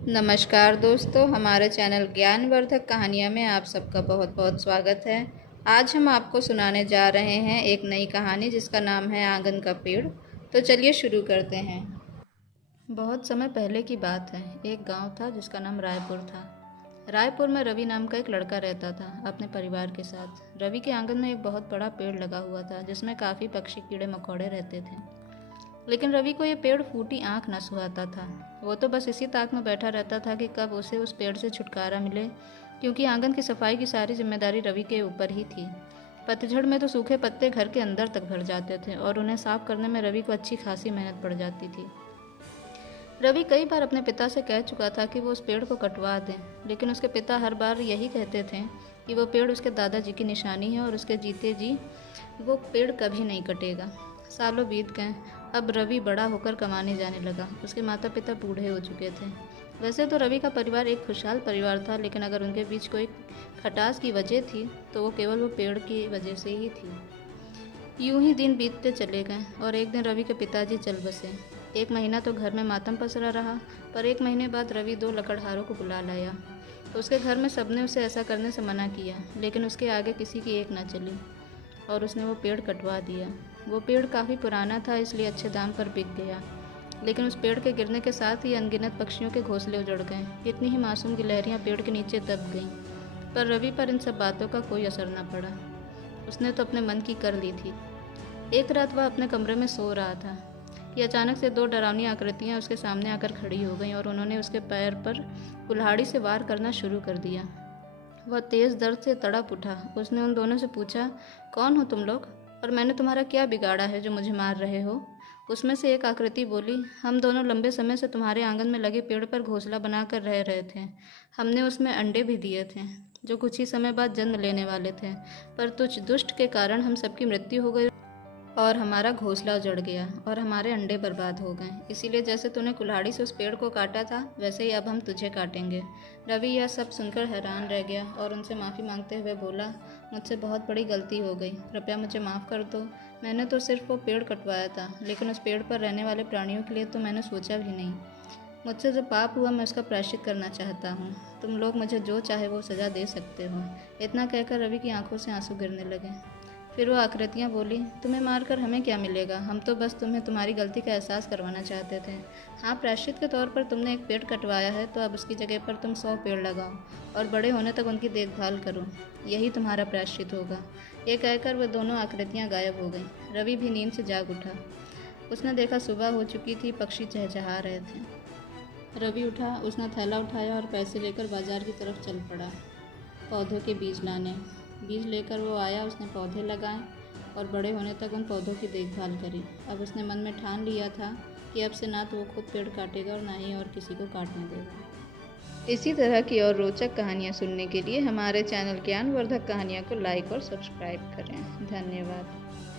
नमस्कार दोस्तों, हमारे चैनल ज्ञानवर्धक कहानियाँ में आप सबका बहुत बहुत स्वागत है। आज हम आपको सुनाने जा रहे हैं एक नई कहानी जिसका नाम है आंगन का पेड़। तो चलिए शुरू करते हैं। बहुत समय पहले की बात है। एक गांव था जिसका नाम रायपुर था। रायपुर में रवि नाम का एक लड़का रहता था अपने परिवार के साथ। रवि के आंगन में एक बहुत बड़ा पेड़ लगा हुआ था जिसमें काफ़ी पक्षी कीड़े मकोड़े रहते थे। लेकिन रवि को ये पेड़ फूटी आंख न सुहाता था। वो तो बस इसी ताक में बैठा रहता था कि कब उसे उस पेड़ से छुटकारा मिले, क्योंकि आंगन की सफाई की सारी जिम्मेदारी रवि के ऊपर ही थी। पतझड़ में तो सूखे पत्ते घर के अंदर तक भर जाते थे और उन्हें साफ करने में रवि को अच्छी खासी मेहनत पड़ जाती थी। रवि कई बार अपने पिता से कह चुका था कि वो उस पेड़ को कटवा दें, लेकिन उसके पिता हर बार यही कहते थे कि वो पेड़ उसके दादाजी की निशानी है और उसके जीते जी वो पेड़ कभी नहीं कटेगा। सालों बीत गए। अब रवि बड़ा होकर कमाने जाने लगा। उसके माता पिता बूढ़े हो चुके थे। वैसे तो रवि का परिवार एक खुशहाल परिवार था, लेकिन अगर उनके बीच कोई खटास की वजह थी तो वो केवल वो पेड़ की वजह से ही थी। यूं ही दिन बीतते चले गए और एक दिन रवि के पिताजी चल बसे। एक महीना तो घर में मातम पसरा रहा, पर एक महीने बाद रवि 2 लकड़हारों को बुला लाया। उसके घर में सबने उसे ऐसा करने से मना किया, लेकिन उसके आगे किसी की एक न चली और उसने वो पेड़ कटवा दिया। वो पेड़ काफ़ी पुराना था, इसलिए अच्छे दाम पर बिक गया, लेकिन उस पेड़ के गिरने के साथ ही अनगिनत पक्षियों के घोंसले उजड़ गए। कितनी ही मासूम गिलहरियाँ पेड़ के नीचे दब गईं, पर रवि पर इन सब बातों का कोई असर न पड़ा। उसने तो अपने मन की कर ली थी। एक रात वह अपने कमरे में सो रहा था कि अचानक से 2 डरावनी आकृतियाँ उसके सामने आकर खड़ी हो गईं और उन्होंने उसके पैर पर कुल्हाड़ी से वार करना शुरू कर दिया। वह तेज़ दर्द से तड़प उठा। उसने उन दोनों से पूछा, कौन हो तुम लोग और मैंने तुम्हारा क्या बिगाड़ा है जो मुझे मार रहे हो? उसमें से एक आकृति बोली, हम दोनों लंबे समय से तुम्हारे आंगन में लगे पेड़ पर घोंसला बनाकर रह रहे थे। हमने उसमें अंडे भी दिए थे जो कुछ ही समय बाद जन्म लेने वाले थे, पर तुझ दुष्ट के कारण हम सबकी मृत्यु हो गई और हमारा घोंसला उजड़ गया और हमारे अंडे बर्बाद हो गए। इसीलिए जैसे तूने कुल्हाड़ी से उस पेड़ को काटा था, वैसे ही अब हम तुझे काटेंगे। रवि यह सब सुनकर हैरान रह गया और उनसे माफ़ी मांगते हुए बोला, मुझसे बहुत बड़ी गलती हो गई, कृपया मुझे माफ़ कर दो। मैंने तो सिर्फ वो पेड़ कटवाया था, लेकिन उस पेड़ पर रहने वाले प्राणियों के लिए तो मैंने सोचा भी नहीं। मुझसे जो पाप हुआ मैं उसका प्रायश्चित करना चाहता हूँ। तुम लोग मुझे जो चाहे वो सज़ा दे सकते हो। इतना कहकर रवि की आंखों से आंसू गिरने लगे। फिर वो आकृतियाँ बोली, तुम्हें मारकर हमें क्या मिलेगा? हम तो बस तुम्हें तुम्हारी गलती का एहसास करवाना चाहते थे। हाँ, प्रायश्चित के तौर पर तुमने एक पेड़ कटवाया है, तो अब उसकी जगह पर तुम 100 पेड़ लगाओ और बड़े होने तक उनकी देखभाल करो। यही तुम्हारा प्रायश्चित होगा। ये कहकर वह दोनों आकृतियाँ गायब हो गईं। रवि भी नींद से जाग उठा। उसने देखा सुबह हो चुकी थी, पक्षी चहचहा रहे थे। रवि उठा, उसने थैला उठाया और पैसे लेकर बाजार की तरफ चल पड़ा पौधों के बीज लाने। बीज लेकर वो आया, उसने पौधे लगाए और बड़े होने तक उन पौधों की देखभाल करी। अब उसने मन में ठान लिया था कि अब से ना तो वो खुद पेड़ काटेगा और ना ही और किसी को काटने देगा। इसी तरह की और रोचक कहानियाँ सुनने के लिए हमारे चैनल ज्ञानवर्धक कहानियाँ को लाइक और सब्सक्राइब करें। धन्यवाद।